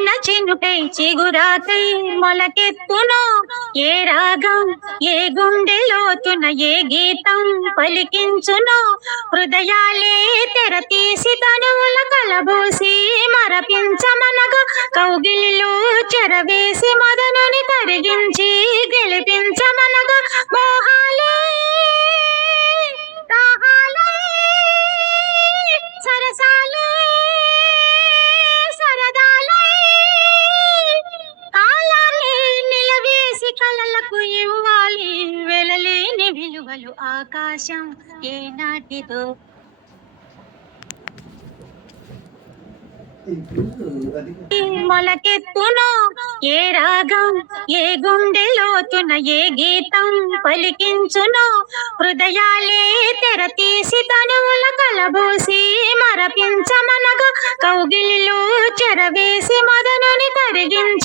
వాన చినుకై చిగురాకై మొలకెత్తునో ఏ రాగం, ఏ గుండె లోతున ఏ గీతం పలికించునో, హృదయాలే తెర తీసి తనువుల కలబోసి మరపించమనగా, కౌగిలిలో చెరవేసి మదనుని కరిగించి గెలిపించమనగా, మోహాలే దాహాలే సరసాలే సరదాలై కాలాన్ని నిలవేసి కలలకు ఇవ్వాలి వెలలేని విలువలు. ఆకాశం ఏనాటిదో మొలకెత్తునో ఏ రాగం, ఏ గుండె లోతున ఏ గీతం పలికించునో, హృదయాలే తెర తీసి తనువుల కలబోసి మరపించమనగా, కౌగిలిలో చెరవేసి మదనుని కరిగించి